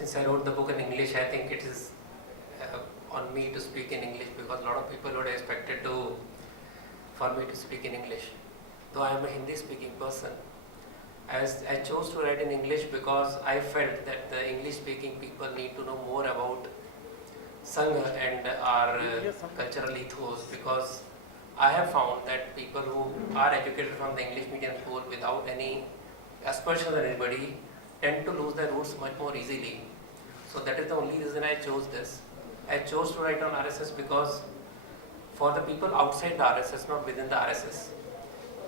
since I wrote the book in English, I think it is on me to speak in English, because a lot of people would have expected for me to speak in English. Though I am a Hindi speaking person, I chose to write in English because I felt that the English speaking people need to know more about Sangha and our cultural ethos, because I have found that people who are educated from the English medium school without any aspersion on anybody tend to lose their roots much more easily. So that is the only reason I chose this. I chose to write on RSS because for the people outside the RSS, not within the RSS.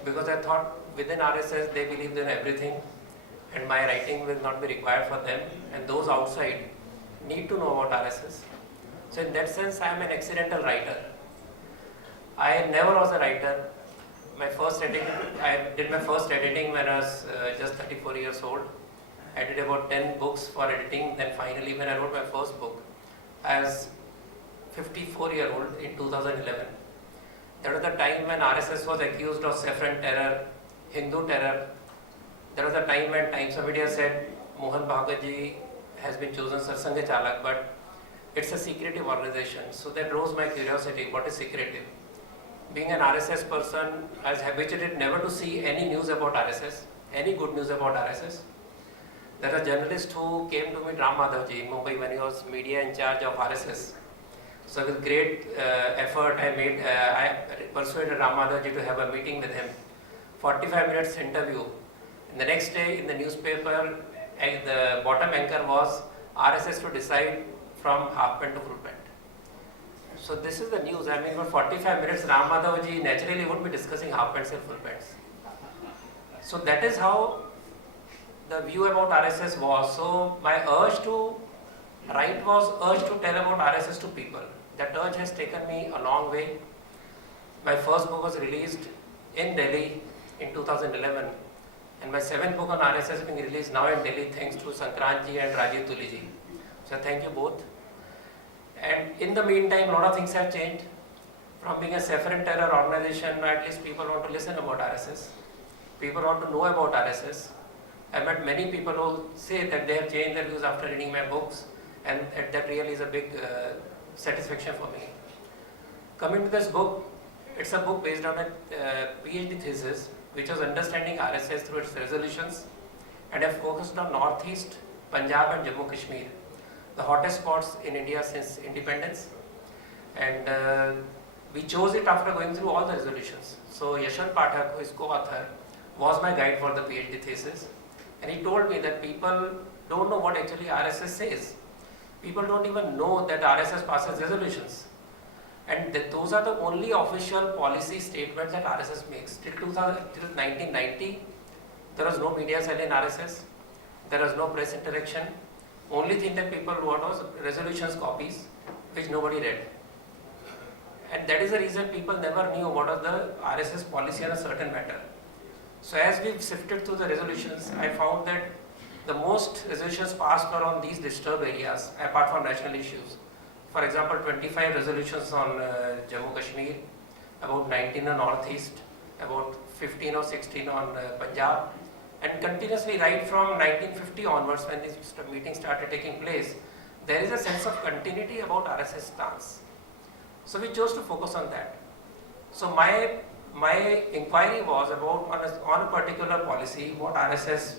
Because I thought within RSS they believe in everything and my writing will not be required for them, and those outside need to know about RSS. So in that sense I am an accidental writer. I never was a writer. I did my first editing when I was just 34 years old. I did about 10 books for editing. Then finally when I wrote my first book, I was 54-year-old in 2011. That was the time when RSS was accused of saffron terror, Hindu terror. That was the time when Times of India said Mohan Bhagwat has been chosen Sarsanga Chalak, but it's a secretive organization. So that rose my curiosity, what is secretive? Being an RSS person, I was habituated never to see any news about RSS, any good news about RSS. There was a journalist who came to meet Ram Madhavji in Mumbai when he was media in charge of RSS. So with great effort I persuaded Ram Madhavji to have a meeting with him. 45 minutes interview. And the next day in the newspaper, the bottom anchor was RSS to decide from half pant to full pant. So this is the news. I mean, for 45 minutes, Ram Madhavji naturally would be discussing half pants and full pants. So that is how the view about RSS was. So my urge to write was urge to tell about RSS to people. That urge has taken me a long way. My first book was released in Delhi in 2011, and my seventh book on RSS is being released now in Delhi thanks to Sankrantji and Rajiv Tuliji. So thank you both. And in the meantime, a lot of things have changed. From being a saffron terror organization, at least people want to listen about RSS. People want to know about RSS. I met many people who say that they have changed their views after reading my books, and that really is a big satisfaction for me. Coming to this book, it's a book based on a PhD thesis, which was understanding RSS through its resolutions, and I focused on Northeast, Punjab and Jammu Kashmir, the hottest spots in India since independence. And we chose it after going through all the resolutions. So Yashwant Pathak, who is co-author, was my guide for the PhD thesis. And he told me that people don't know what actually RSS says. People don't even know that RSS passes resolutions. And those are the only official policy statements that RSS makes. Till 1990, there was no media cell in RSS. There was no press interaction. Only thing that people wrote was resolutions copies, which nobody read. And that is the reason people never knew what was the RSS policy on a certain matter. So as we've sifted through the resolutions, I found that the most resolutions passed were on these disturbed areas, apart from national issues. For example, 25 resolutions on Jammu Kashmir, about 19 on Northeast, about 15 or 16 on Punjab, and continuously right from 1950 onwards, when this meeting started taking place, there is a sense of continuity about RSS stance. So we chose to focus on that. So my inquiry was about on a particular policy, what RSS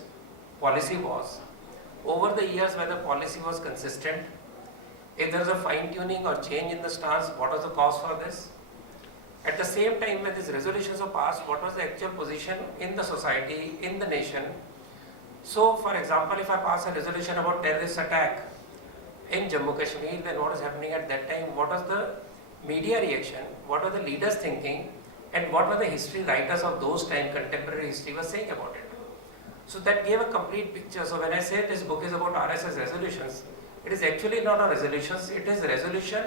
policy was. Over the years, whether policy was consistent, if there was a fine-tuning or change in the stance, what was the cause for this? At the same time, when these resolutions were passed, what was the actual position in the society, in the nation? So, for example, if I pass a resolution about terrorist attack in Jammu Kashmir, then what was happening at that time? What was the media reaction? What were the leaders thinking? And what were the history writers of those time, contemporary history, were saying about it? So that gave a complete picture. So when I say this book is about RSS resolutions, it is actually not on resolutions, it is resolution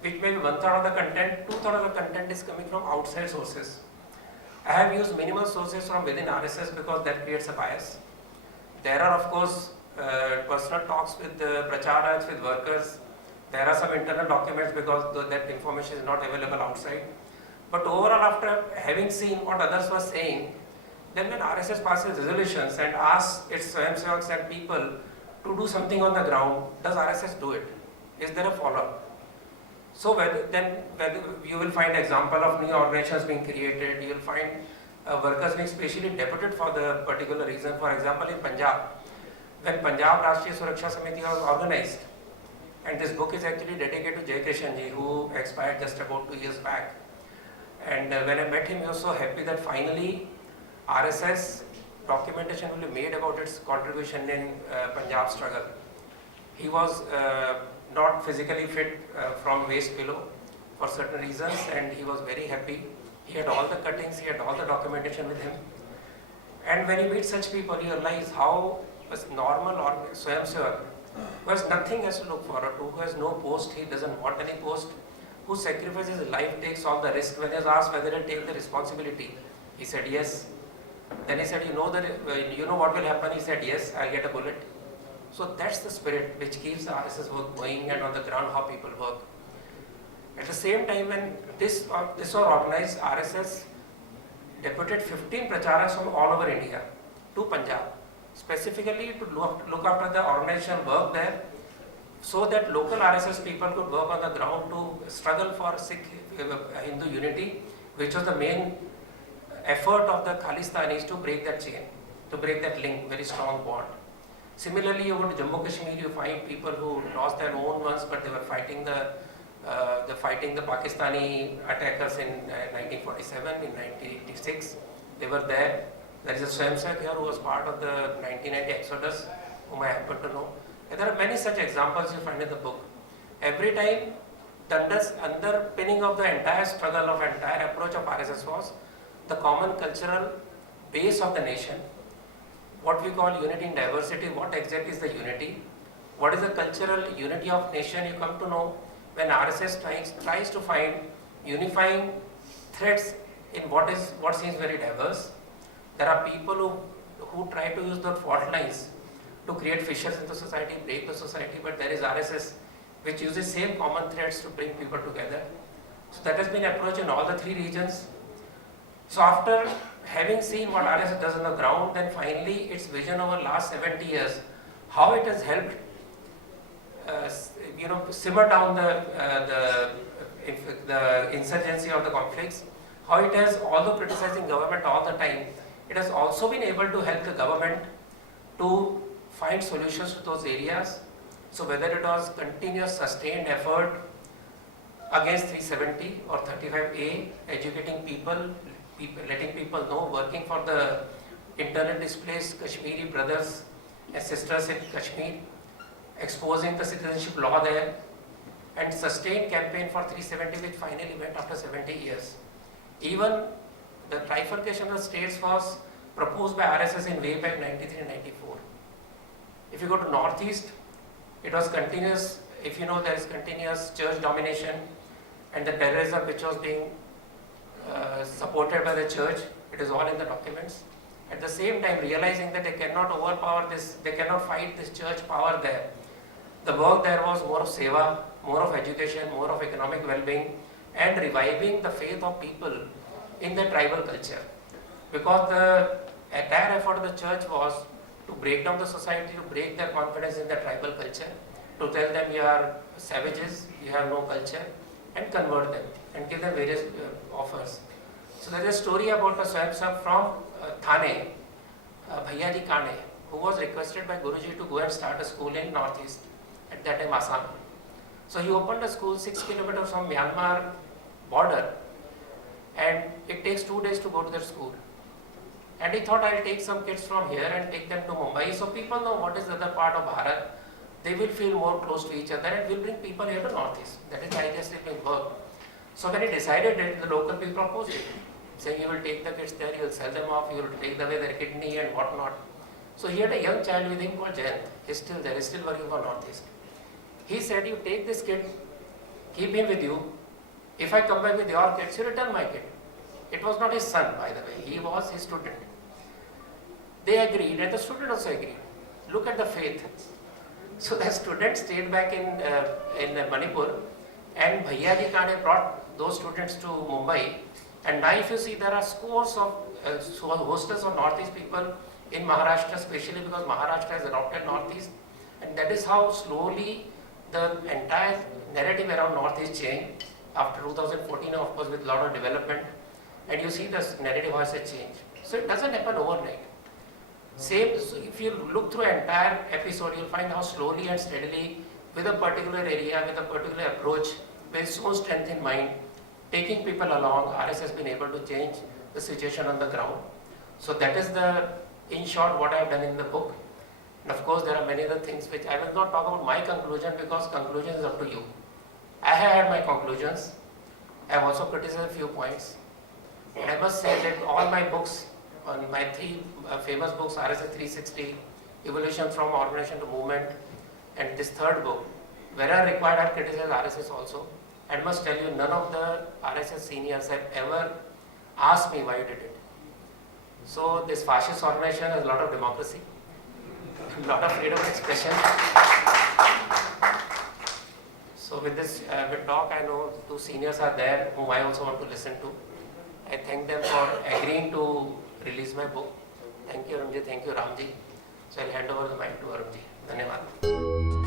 which may be 1/3 of the content, 2/3 of the content is coming from outside sources. I have used minimal sources from within RSS because that creates a bias. There are of course personal talks with pracharaks, with workers. There are some internal documents because that information is not available outside. But overall, after having seen what others were saying, then when RSS passes resolutions and asks its Swayamsevaks and people to do something on the ground, does RSS do it? Is there a follow-up? So whether you will find example of new organizations being created, you will find workers being specially deputed for the particular reason. For example, in Punjab, when Punjab Rashtriya Swayamsevak Samiti was organized, and this book is actually dedicated to Jai Krishan ji, who expired just about 2 years back. And when I met him, he was so happy that finally RSS documentation will be made about its contribution in Punjab struggle. He was not physically fit from waist below for certain reasons, and he was very happy. He had all the cuttings, he had all the documentation with him. And when you meet such people, you realize how normal or Swayamsevak, who has nothing else to look forward to, who has no post, he doesn't want any post, who sacrifices his life, takes all the risk. When he was asked whether he'll take the responsibility, he said yes. Then he said, you know what will happen? He said, yes, I'll get a bullet. So that's the spirit which keeps the RSS work going, and on the ground how people work. At the same time, when this was organized, RSS deputed 15 pracharas from all over India to Punjab, specifically to look after the organization work there, so that local RSS people could work on the ground to struggle for Sikh Hindu unity, which was the main effort of the Khalistanis to break that chain, to break that link, very strong bond. Similarly, you go to Jammu Kashmir, you find people who lost their own ones, but they were fighting the Pakistani attackers in 1947, in 1986. They were there. There is a Swayamsevak here who was part of the 1990 Exodus, whom I happen to know. And there are many such examples you find in the book. Every time, the underpinning of the entire struggle, of entire approach of RSS was the common cultural base of the nation. What we call unity in diversity, what exactly is the unity? What is the cultural unity of nation? You come to know when RSS tries to find unifying threads in what seems very diverse. There are people who try to use the fault lines to create fissures in the society, break the society, but there is RSS which uses same common threads to bring people together. So that has been approached in all the 3 regions. So after having seen what RSS does on the ground, then finally its vision over last 70 years, how it has helped simmer down the insurgency or the conflicts, how it has, although criticizing government all the time, it has also been able to help the government to find solutions to those areas. So whether it was continuous sustained effort against 370 or 35A, educating people, letting people know, working for the internally displaced Kashmiri brothers and sisters in Kashmir, exposing the citizenship law there, and sustained campaign for 370, which finally went after 70 years. Even the trifurcation of the states was proposed by RSS in way back 93 and 94. If you go to Northeast, it was continuous. If you know, there is continuous church domination and the terrorism which was being supported by the church. It is all in the documents. At the same time, realizing that they cannot overpower this, they cannot fight this church power there. The work there was more of seva, more of education, more of economic well-being, and reviving the faith of people in the tribal culture. Because the entire effort of the church was to break down the society, to break their confidence in the tribal culture, to tell them you are savages, you have no culture, and convert them and give them various offers. So there is a story about a Swayamsevak from Thane, Bhaiyaji Kane, who was requested by Guruji to go and start a school in Northeast, at that time Assam. So he opened a school 6 kilometers from Myanmar border, and it takes 2 days to go to that school. And he thought, I'll take some kids from here and take them to Mumbai, so people know what is the other part of Bharat. They will feel more close to each other, and will bring people here to Northeast. That is the idea will work. So when he decided it, the local people opposed it, saying you will take the kids there, you will sell them off, you will take away their kidney and whatnot. So he had a young child with him called Jayant. He's still there, he's still working for Northeast. He said, you take this kid, keep him with you. If I come back with your kids, you return my kid. It was not his son, by the way, he was his student. They agreed, and the student also agreed. Look at the faith. So the student stayed back in Manipur, and Bhaiyaji Kane brought those students to Mumbai. And now if you see, there are scores of hostels of Northeast people in Maharashtra, especially because Maharashtra has adopted Northeast. And that is how slowly the entire narrative around North is changed. After 2014, of course, with a lot of development, and you see the narrative has a change. So it doesn't happen overnight. Same, so if you look through an entire episode, you'll find how slowly and steadily, with a particular area, with a particular approach, with its own strength in mind, taking people along, RS has been able to change the situation on the ground. So that is the, in short, what I have done in the book. And of course, there are many other things which I will not talk about my conclusion, because conclusion is up to you. I have had my conclusions. I have also criticized a few points. And I must say that all my books, on my three famous books, RSS 360, Evolution from Organization to Movement, and this third book, wherever required, I have criticized RSS also. I must tell you, none of the RSS seniors have ever asked me why you did it. So this fascist organization has a lot of democracy, a lot of freedom of expression. So with this talk, I know two seniors are there whom I also want to listen to. I thank them for agreeing to release my book. Thank you, Arunji. Thank you, Ramji. So I'll hand over the mic to Arunji. Dhanyavad.